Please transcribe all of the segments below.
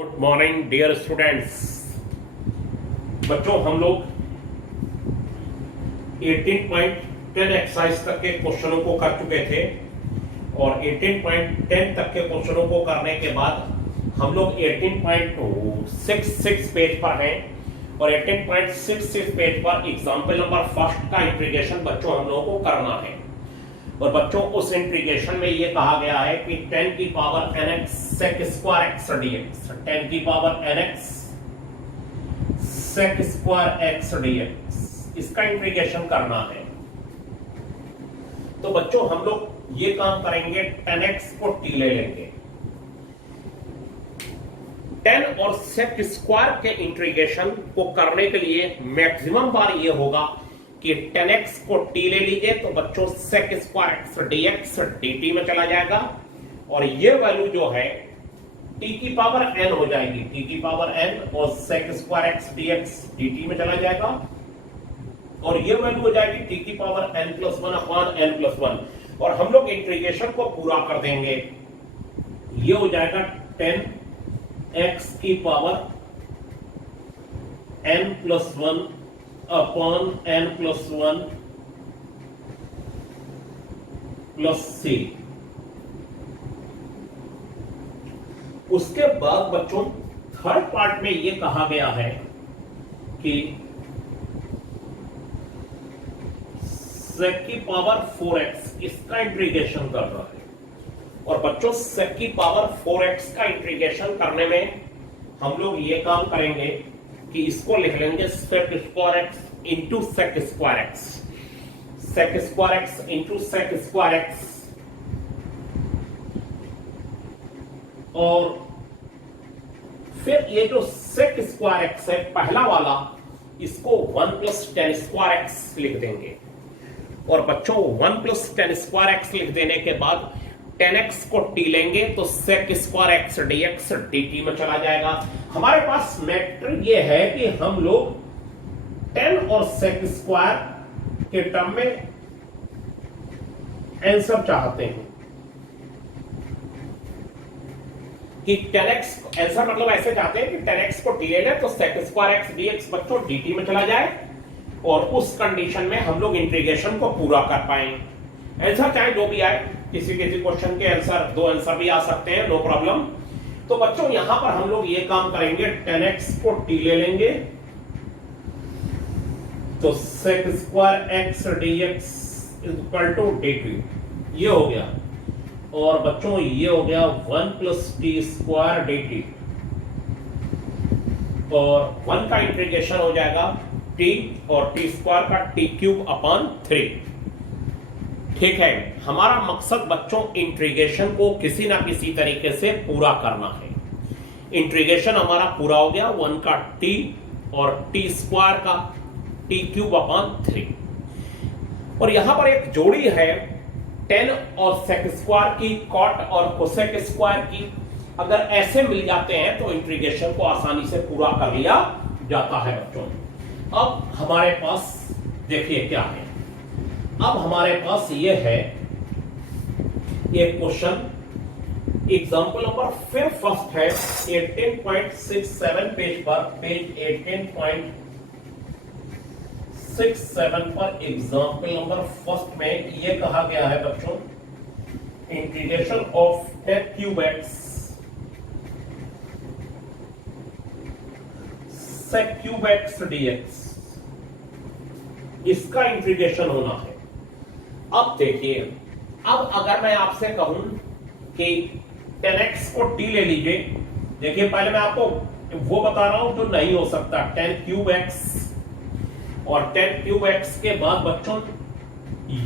Good morning dear students. बच्चों हम लोग 18.10 एक्सरसाइज तक के क्वेश्चनों को कर चुके थे और 18.10 तक के क्वेश्चनों को करने के बाद हम लोग 18.66 पेज पर हैं और 18.66 पेज पर एग्जाम्पल नंबर फर्स्ट का इंटीग्रेशन बच्चों हम लोगों को करना है। और बच्चों उस इंटीग्रेशन में ये कहा गया है कि 10 की power nx sec square x dx, 10 की power nx sec square x dx, इसका इंटीग्रेशन करना है। तो बच्चों हम लोग ये काम करेंगे, 10x को t ले लेंगे। 10 और sec स्क्वायर के इंटीग्रेशन को करने के लिए मैक्सिमम बार ये होगा कि 10x को t ले लीजिए तो बच्चों sec square x dx dt में चला जाएगा और ये वैल्यू जो है t की पावर n हो जाएगी, t की पावर n और sec square x dx dt में चला जाएगा और ये वैल्यू हो जाएगी t की पावर n+1 अपॉन n+1 और हम लोग इंटीग्रेशन को पूरा कर देंगे। ये हो जाएगा 10x की power n+1 upon n+1 plus c। उसके बाद बच्चों थर्ड पार्ट में यह कहा गया है कि sec की पावर 4x इसका इंटीग्रेशन कर रहा है और बच्चों sec की पावर 4x का इंटीग्रेशन करने में हम लोग ये काम करेंगे कि इसको लिख लेंगे sec square x into sec square x, sec square x into sec square x और फिर ये जो sec स्क्वायर x है पहला वाला, इसको 1 प्लस 10 स्क्वायर x लिख देंगे और बच्चों 1 प्लस 10 स्क्वायर x लिख देने के बाद 10x को t लेंगे तो sec square x dx dt में चला जाएगा। हमारे पास मैट्रिक ये है कि हम लोग 10 और sec स्क्वायर के टर्म में आंसर चाहते हैं कि 10x आंसर मतलब ऐसे चाहते हैं कि 10x को t ले तो sec स्क्वायर x dx बच्चों dt में चला जाए और उस कंडीशन में हम लोग इंटीग्रेशन को पूरा कर पाएंगे। आंसर चाहे जो भी आए, किसी क्वेश्चन के आंसर दो आंसर भी आ सकते हैं, नो प्रॉब्लम। तो बच्चों यहां पर हम लोग ये काम करेंगे, 10x को t ले लेंगे तो sec square x dx equal to dt, ये हो गया और बच्चों ये हो गया 1 प्लस टी स्क्वायर dt और 1 का इंटीग्रेशन हो जाएगा t और t स्क्वायर का t क्यूब अपॉन 3। ठीक है, हमारा मकसद बच्चों इंटीग्रेशन को किसी ना किसी तरीके से पूरा करना है। इंटीग्रेशन हमारा पूरा हो गया, 1 का t और t स्क्वायर का t क्यूब अपॉन 3 और यहां पर एक जोड़ी है 10 और sec स्क्वायर की, cot और cosec स्क्वायर की। अगर ऐसे मिल जाते हैं तो इंटीग्रेशन को आसानी से पूरा कर लिया जाता है बच्चों। अब हमारे पास देखिए क्या है, अब हमारे पास ये है एक क्वेश्चन, एग्जांपल नंबर फिर फर्स्ट है 18.67 पेज पर, पेज 18.67 पर एग्जांपल नंबर फर्स्ट में ये कहा गया है बच्चों, integration of 10 cube x sec cube x dx, इसका इंटीग्रेशन होना है। अब देखिए, अब अगर मैं आपसे कहूं कि 10x को t ले लीजिए, देखिए पहले मैं आपको वो बता रहा हूं जो नहीं हो सकता, 10 क्यूब x और 10 क्यूब x के बाद बच्चों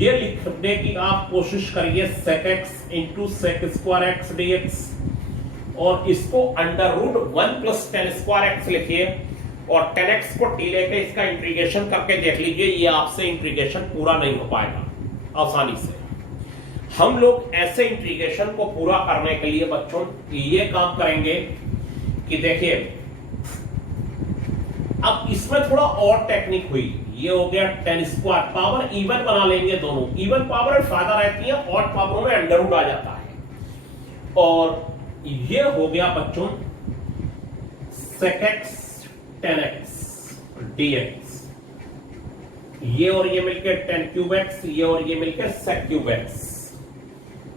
ये लिखने की आप कोशिश करिए sec x into sec square x dx और इसको under root 1 plus 10 square x लिखिए और 10x को t लेके इसका इंटीग्रेशन करके देख लीजिए, ये आपसे इंटीग्रेशन पूरा नहीं हो पाएगा आसानी से। हम लोग ऐसे इंटीग्रेशन को पूरा करने के लिए बच्चों ये काम करेंगे कि देखिए, अब इसमें थोड़ा और टेक्निक हुई, ये हो गया 10 स्क्वायर, पावर इवन बना लेंगे दोनों। इवन पावर में फायदा रहती है, ऑड पावरों में अंडर रूट आ जाता है। और ये हो गया बच्चों sec x tan x dx, ये और ये मिलकर tan क्यूब x, ये और ये मिलकर sec क्यूब x।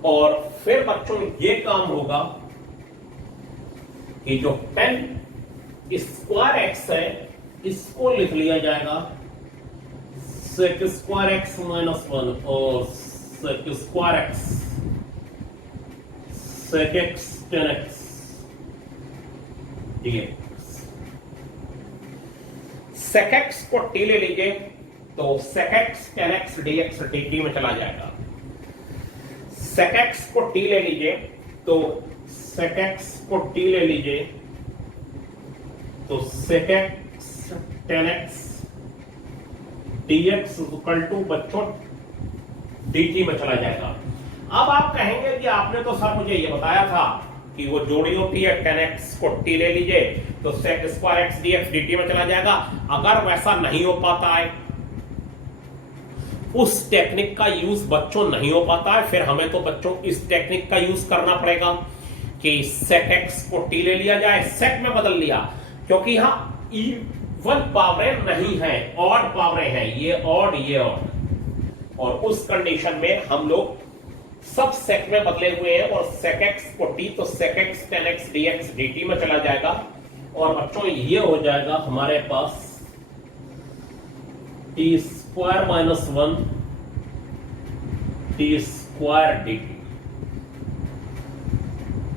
और फिर बच्चों ये काम होगा कि जो tan स्क्वायर x है इसको लिख लिया जाएगा sec स्क्वायर x माइनस 1 और sec square x sec x tan x dx। sec x को t ले लीजिए तो sec x tan x dx dt में चला जाएगा। sec x को t ले लीजिए तो sec x को t ले लीजिए तो sec x tan x dx equal to बच्चों dt में चला जाएगा। अब आप कहेंगे कि आपने तो सर मुझे ये बताया था कि वो जोड़ी होती है tan x को t ले लीजिए तो sec square x dx dt में चला जाएगा। अगर वैसा नहीं हो पाता है, उस टेक्निक का यूज बच्चों नहीं हो पाता है, फिर हमें तो बच्चों इस टेक्निक का यूज करना पड़ेगा कि sec x को t ले लिया जाए, sec में बदल लिया, क्योंकि यहां इवन पावरें नहीं है, ऑड पावरें हैं, ये ऑड ये ऑड। और उस कंडीशन में हम लोग सब sec में बदले हुए हैं और sec x को t तो sec x tan x dx dt में चला जाएगा। और बच्चों ये हो जाएगा हमारे पास t square minus 1 t square d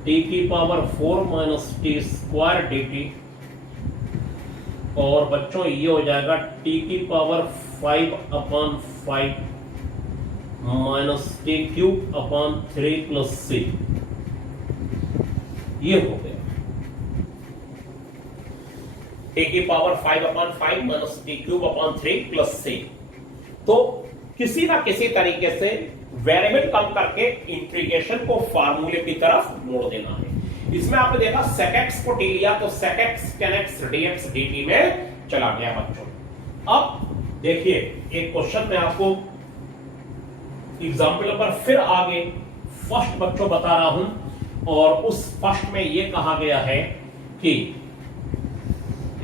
t की power 4 minus t square d t. और बच्चों ये हो जाएगा टी की power 5/5 minus t cube upon 3 plus c. ये हो गया टी की power 5/5 minus t cube upon 3 plus c. तो किसी ना किसी तरीके से वेरिएबल कम करके इंटीग्रेशन को फार्मूले की तरफ मोड़ देना है। इसमें आपने देखा sec x को t लिया तो sec x tan x dx dt में चला गया बच्चों। अब देखिए एक क्वेश्चन में आपको एग्जाम्पल पर फिर आगे फर्स्ट बच्चों बता रहा हूं और उस फर्स्ट में यह कहा गया है कि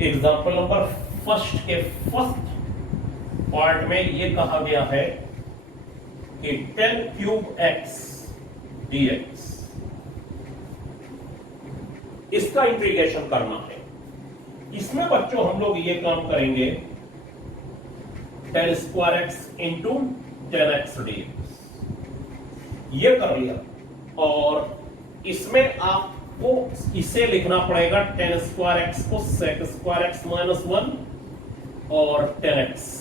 एग्जाम्पल नंबर फर्स्ट के फर्स्ट पार्ट में यह कहा गया है कि tan क्यूब x dx इसका इंटीग्रेशन करना है। इसमें बच्चों हम लोग ये काम करेंगे tan square x into tan x dx, ये कर लिया। और इसमें आपको इसे लिखना पड़ेगा tan स्क्वायर x को sec स्क्वायर x माइनस 1 और tan x।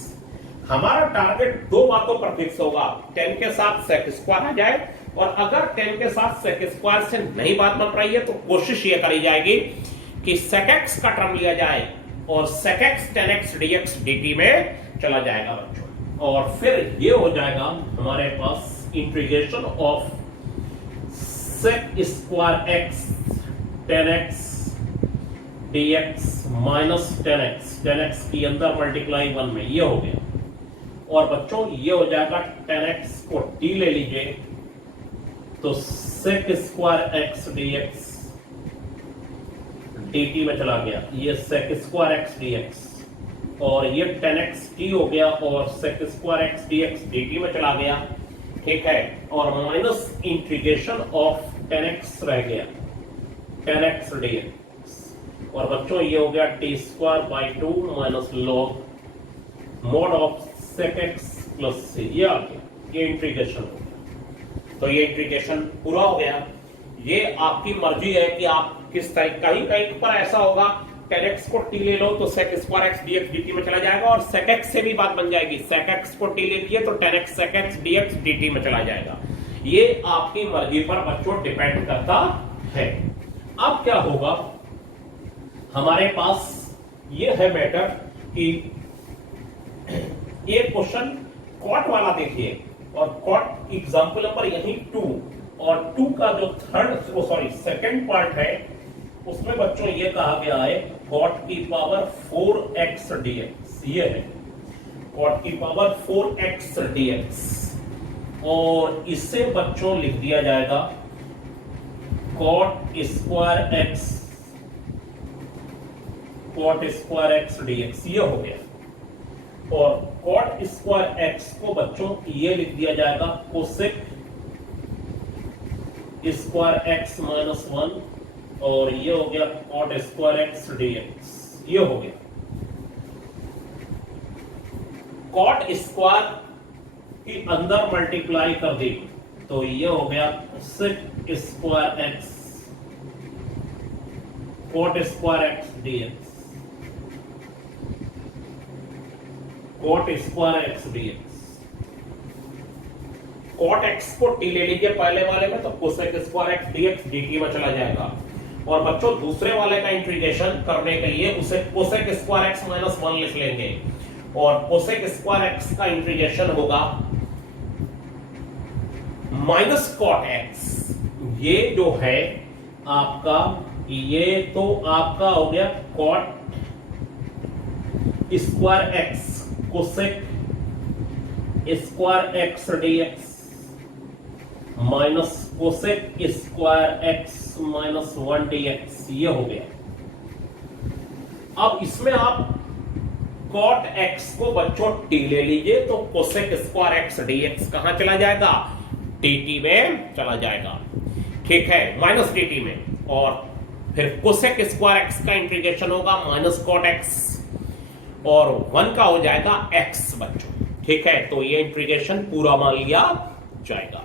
हमारा टारगेट दो बातों पर फिक्स होगा, tan के साथ sec स्क्वायर आ जाए, और अगर tan के साथ sec स्क्वायर से नहीं बात बन रही है तो कोशिश ये करी जाएगी कि sec x का टर्म लिया जाए और sec x tan x dx dt में चला जाएगा बच्चों। और फिर ये हो जाएगा हमारे पास integration of sec square x tan x dx minus tan x की अंदर मल्टीप्लाई 1 में, ये हो गया। और बच्चों ये हो जाएगा tan x को t ले लीजिए तो sec square x dx dt में चला गया, ये sec स्क्वायर x dx। और ये tan x t हो गया और sec square x dx dt में चला गया, ठीक है। और minus integration of tan x रह गया, tan x dx। और बच्चों ये हो गया t square by 2 minus log mode of sec x plus c, ये आ गया, ये इंटीग्रेशन हो गया। तो ये इंटीग्रेशन पूरा हो गया। ये आपकी मर्जी है कि आप किस तरह, कहीं कहीं पर ऐसा होगा tan x को t ले लो तो sec square x dx dt में चला जाएगा, और sec x से भी बात बन जाएगी, sec x को t ले लीजिए तो tan x sec x dx dt में चला जाएगा। ये आपकी मर्जी पर बच्चों डिपेंड करता है। अब क्या होगा, हमारे पास ये है मैटर कि एक क्वेश्चन कॉट वाला देखिए, और कॉट एग्जांपल नंबर यही 2, और 2 का जो सेकंड पार्ट है उसमें बच्चों ये कहा गया है कॉट की पावर 4x dx, ये है कॉट की पावर 4x dx। और इससे बच्चों लिख दिया जाएगा cot square x cot square x dx, ये हो गया। और कॉट स्क्वायर एक्स को बच्चों ये लिख दिया जाएगा कोसेक स्क्वायर एक्स माइनस 1, और ये हो गया कॉट स्क्वायर एक्स dx, ये हो गया। कॉट स्क्वायर की अंदर मल्टीप्लाई कर दी तो ये हो गया sec square x cot square x dx, cot square x dx। Cot x को टी ले लीजिए पहले वाले में, तो cosec square x dx dt में चला जाएगा। और बच्चों दूसरे वाले का इंटीग्रेशन करने के लिए उसे कोसेक स्क्वायर एक्स माइनस 1 लिख लेंगे, और कोसेक स्क्वायर एक्स का इंटीग्रेशन होगा माइनस कॉट एक्स। ये जो है आपका, ये तो आपका हो गया cot square x cosec square x dx minus cosec square x minus 1 dx, ये हो गया। अब इसमें आप कॉट एक्स को बच्चों टी ले लीजिए, तो कोसेक स्क्वायर एक्स dx कहां चला जाएगा, dt में चला जाएगा, ठीक है, माइनस dt में। और फिर कोसेक स्क्वायर एक्स का इंटीग्रेशन होगा माइनस कॉट एक्स, और 1 का हो जाएगा x बच्चों, ठीक है। तो ये इंटीग्रेशन पूरा मान लिया जाएगा।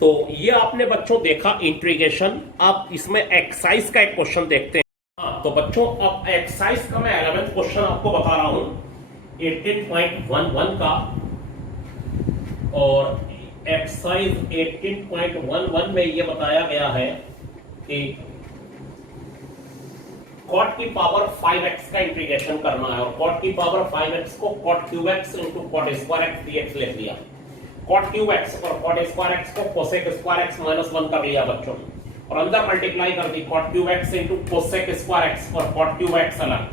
तो ये आपने बच्चों देखा इंटीग्रेशन। अब इसमें एक्सरसाइज का एक क्वेश्चन देखते हैं। हाँ, तो बच्चों अब एक्सरसाइज का मैं 11th क्वेश्चन आपको बता रहा हूं 18.11 का, और एक्सरसाइज 18.11 में ये बताया गया है कि कॉट की पावर 5x का इंटीग्रेशन करना है, और कॉट की पावर 5x को cot cube x into cot square x dx लिख दिया। कॉट क्यूब एक्स और कॉट स्क्वायर एक्स को कोसेक स्क्वायर एक्स माइनस 1 कर लिया बच्चों, और अंदर मल्टीप्लाई कर दी cot cube x into cosec square x और कॉट क्यूब एक्स अलग,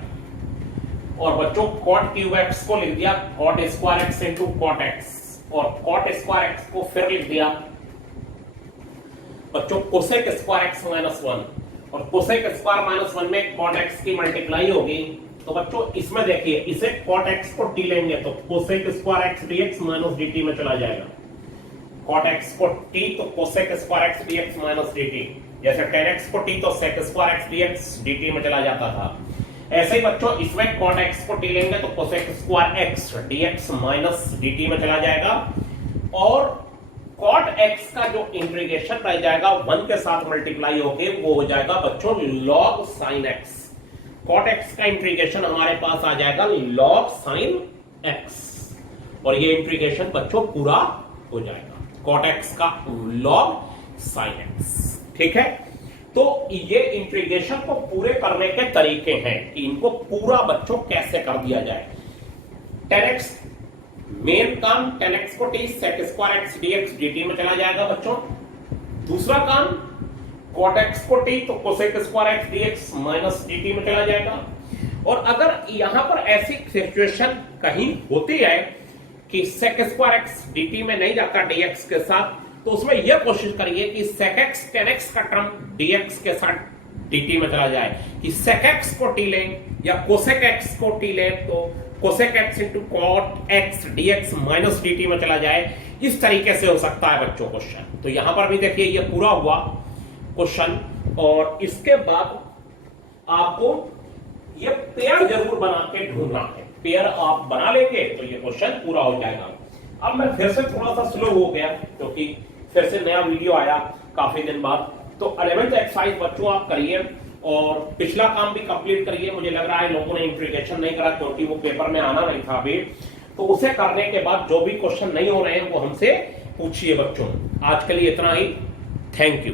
और बच्चों कॉट क्यूब एक्स को लिख दिया cot square x into cot x, और कॉट स्क्वायर एक्स को फिर लिख दिया बच्चों कोसेक स्क्वायर एक्स माइनस 1, और कोसेक स्क्वायर माइनस 1 में कॉट एक्स की मल्टीप्लाई होगी। तो बच्चों इसमें देखिए, इसे कॉट एक्स को टी लेंगे तो cosec square x dx minus dt में चला जाएगा। कॉट एक्स को टी तो cosec square x dx minus dt, जैसे tan x को टी तो sec square x dx dt में चला जाता था। ऐसे ही बच्चों इसमें कॉट एक्स को टी लेंगे तो cosec square x dx minus dt में चला जाएगा, और कॉट एक्स का जो इंटीग्रेशन रह जाएगा 1 के साथ मल्टीप्लाई होके वो हो जाएगा बच्चों log sin x। Cot x का इंटीग्रेशन हमारे पास आ जाएगा log sin x, और ये इंटीग्रेशन बच्चों पूरा हो जाएगा कॉट एक्स का log sin x, ठीक है। तो ये इंटीग्रेशन को पूरे करने के तरीके हैं कि इनको पूरा बच्चों कैसे कर दिया जाए। tan x मेन काम tan x को t sec square x dx dt में चला जाएगा बच्चों। दूसरा काम cot x को t तो cosec square x dx minus dt में चला जाएगा। और अगर यहां पर ऐसी सिचुएशन कहीं होती है कि sec स्क्वायर x dt में नहीं जाता dx के साथ, तो उसमें यह कोशिश करिए कि sec x tan x का टर्म dx के साथ dt में चला जाए, कि sec x को t लें या cosec x को t लें तो cosec x into cot x dx minus dt में चला जाए। इस तरीके से हो सकता है बच्चों क्वेश्चन। तो यहां पर भी देखिए ये पूरा हुआ क्वेश्चन, और इसके बाद आपको ये पेयर जरूर बना के ढूंढना है। पेयर आप बना लेंगे तो ये क्वेश्चन पूरा हो जाएगा। अब मैं फिर से थोड़ा सा स्लो हो गया क्योंकि फिर से नया वीडियो आया काफी दिन बाद। तो 11th एक्सरसाइज बच्चों आप करिए और पिछला काम भी कंप्लीट करिए। मुझे लग रहा है लोगों ने इंटीग्रेशन नहीं करा क्योंकि वो पेपर में आना नहीं था अभी। तो उसे करने के बाद जो भी क्वेश्चन नहीं हो रहे हैं वो हमसे पूछिए बच्चों। आज के लिए इतना ही। Thank you.